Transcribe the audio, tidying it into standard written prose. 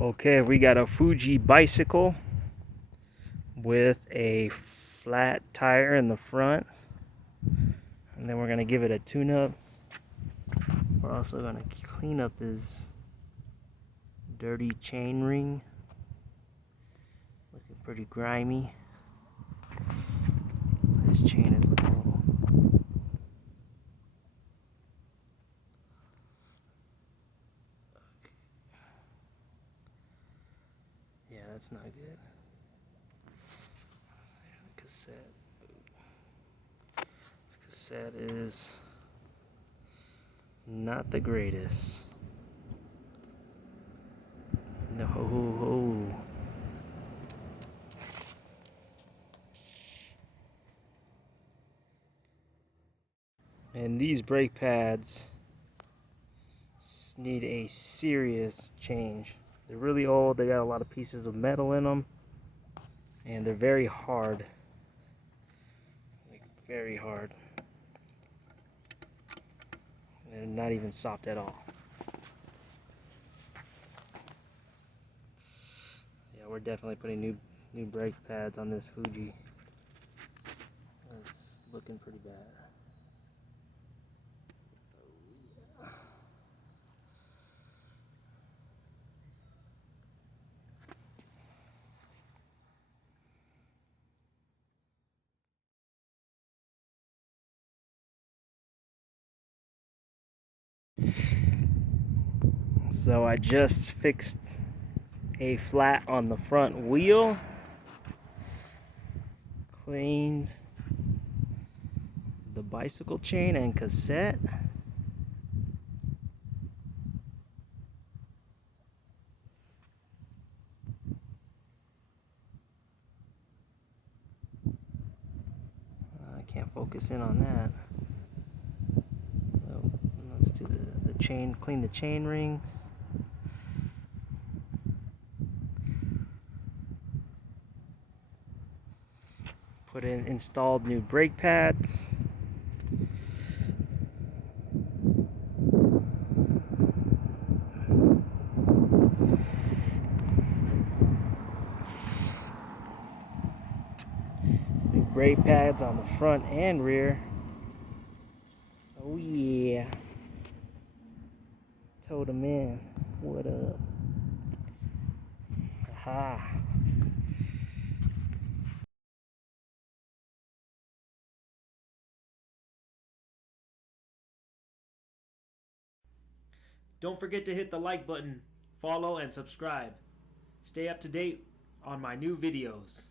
Okay, we got a Fuji bicycle with a flat tire in the front, and then we're gonna give it a tune-up. We're also gonna clean up this dirty chain ring, looking pretty grimy. This chain is looking a little. Yeah, that's not good. Cassette. This cassette is not the greatest. No. And these brake pads need a serious change. They're really old, they got a lot of pieces of metal in them, and they're very hard. Like, very hard. They're not even soft at all. Yeah, we're definitely putting new brake pads on this Fuji. It's looking pretty bad. So I just fixed a flat on the front wheel, cleaned the bicycle chain and cassette. I can't focus in on that. So let's do the chain, clean the chain rings. Installed new brake pads. New brake pads on the front and rear. Oh yeah. Towed them in. What up? Aha. Don't forget to hit the like button, follow, and subscribe. Stay up to date on my new videos.